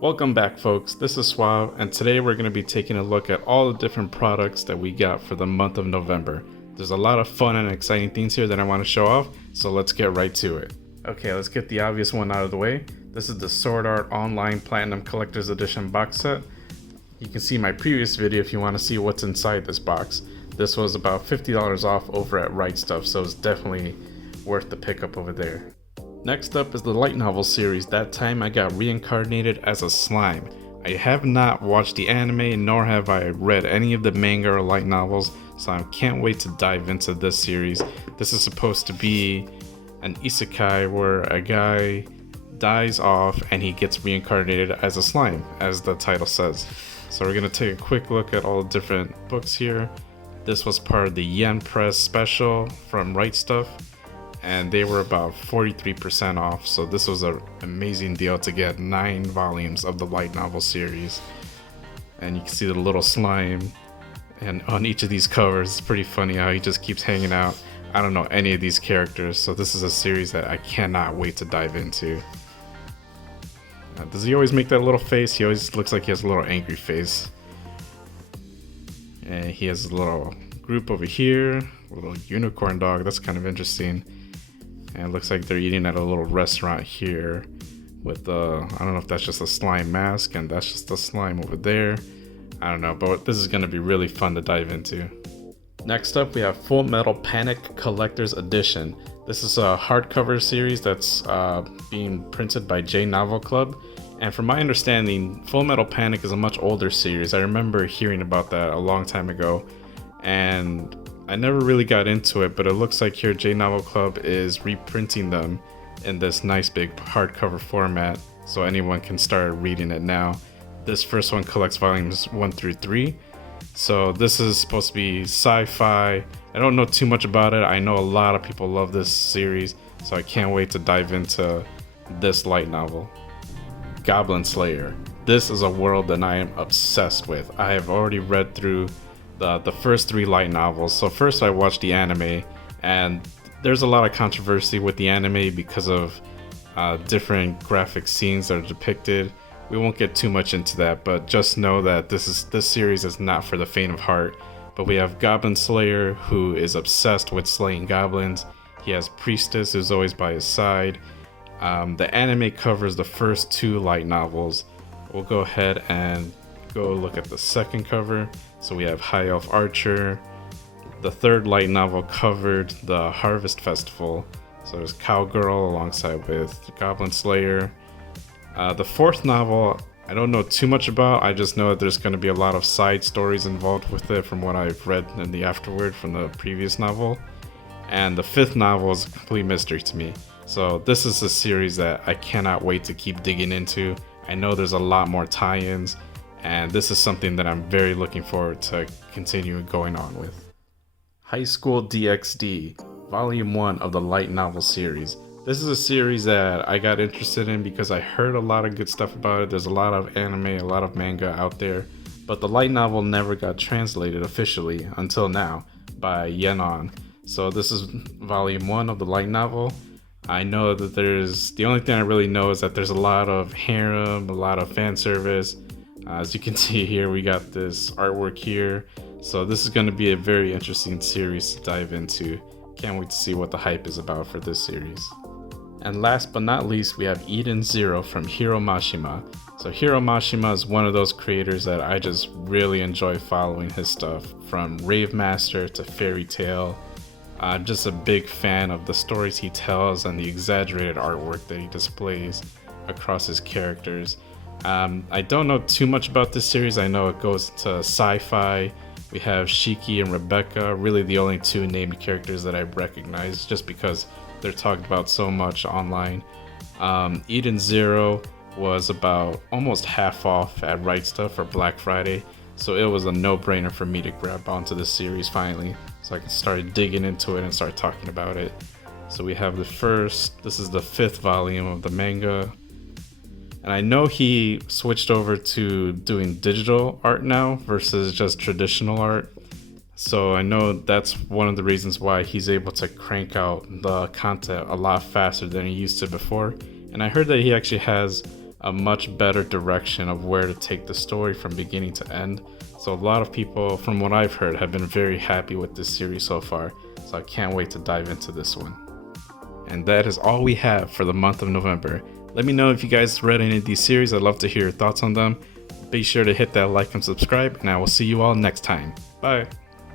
Welcome back, folks. This is Suave, and today we're going to be taking a look at all the different products that we got for the month of November. There's a lot of fun and exciting things here that I want to show off, so let's get right to it. Okay, let's get the obvious one out of the way. This is the Sword Art Online Platinum Collector's Edition box set. You can see my previous video if you want to see what's inside this box. This was about $50 off over at Right Stuff, so it's definitely worth the pickup over there. Next up is the light novel series. That time I got reincarnated as a slime. I have not watched the anime, nor have I read any of the manga or light novels, so I can't wait to dive into this series. This is supposed to be an isekai where a guy dies off and he gets reincarnated as a slime, as the title says. So we're going to take a quick look at all the different books here. This was part of the Yen Press special from Right Stuff, and they were about 43% off, so this was an amazing deal to get 9 volumes of the light novel series. And you can see the little slime, and on each of these covers, it's pretty funny how he just keeps hanging out. I don't know any of these characters, so this is a series that I cannot wait to dive into. Does he always make that little face? He always looks like he has a little angry face. And he has a little group over here, a little unicorn dog. That's kind of interesting. And it looks like they're eating at a little restaurant here with I don't know if that's just a slime mask and that's just a slime over there. I don't know, but this is going to be really fun to dive into. Next up, we have Fullmetal Panic Collector's Edition. This is a hardcover series that's being printed by J Novel Club. And from my understanding, Fullmetal Panic is a much older series. I remember hearing about that a long time ago, and I never really got into it, but it looks like here J Novel Club is reprinting them in this nice big hardcover format, so anyone can start reading it now. This first one collects volumes 1 through 3. So this is supposed to be sci-fi. I don't know too much about it. I know a lot of people love this series, so I can't wait to dive into this light novel. Goblin Slayer. This is a world that I am obsessed with. I have already read through the first 3 light novels. So first I watched the anime, and there's a lot of controversy with the anime because of different graphic scenes that are depicted. We won't get too much into that, but just know that this series is not for the faint of heart. But we have Goblin Slayer, who is obsessed with slaying goblins. He has Priestess, who's always by his side. The anime covers the first 2 light novels. We'll go ahead and go look at the second cover. So we have High Elf Archer. The third light novel covered the Harvest Festival. So there's Cowgirl alongside with Goblin Slayer. The fourth novel, I don't know too much about. I just know that there's going to be a lot of side stories involved with it from what I've read in the afterword from the previous novel. And the 5th novel is a complete mystery to me. So this is a series that I cannot wait to keep digging into. I know there's a lot more tie-ins, and this is something that I'm very looking forward to continue going on with. Highschool DxD, Volume 1 of the light novel series. This is a series that I got interested in because I heard a lot of good stuff about it. There's a lot of anime, a lot of manga out there, but the light novel never got translated officially until now by Yenon. So this is Volume 1 of the light novel. I know that the only thing I really know is that there's a lot of harem, a lot of fan service. As you can see here, we got this artwork here. So this is going to be a very interesting series to dive into. Can't wait to see what the hype is about for this series. And last but not least, we have Eden Zero from Hiro Mashima. So Hiro Mashima is one of those creators that I just really enjoy following his stuff, from Rave Master to Fairy Tail. I'm just a big fan of the stories he tells and the exaggerated artwork that he displays across his characters. I don't know too much about this series. I know it goes to sci-fi. We have Shiki and Rebecca, really the only 2 named characters that I recognize just because they're talked about so much online. Eden Zero was about almost half off at Right Stuff for Black Friday, so it was a no-brainer for me to grab onto this series finally, so I can start digging into it and start talking about it. So we have this is the 5th volume of the manga. And I know he switched over to doing digital art now versus just traditional art. So I know that's one of the reasons why he's able to crank out the content a lot faster than he used to before. And I heard that he actually has a much better direction of where to take the story from beginning to end. So a lot of people, from what I've heard, have been very happy with this series so far. So I can't wait to dive into this one. And that is all we have for the month of November. Let me know if you guys read any of these series. I'd love to hear your thoughts on them. Be sure to hit that like and subscribe, and I will see you all next time. Bye.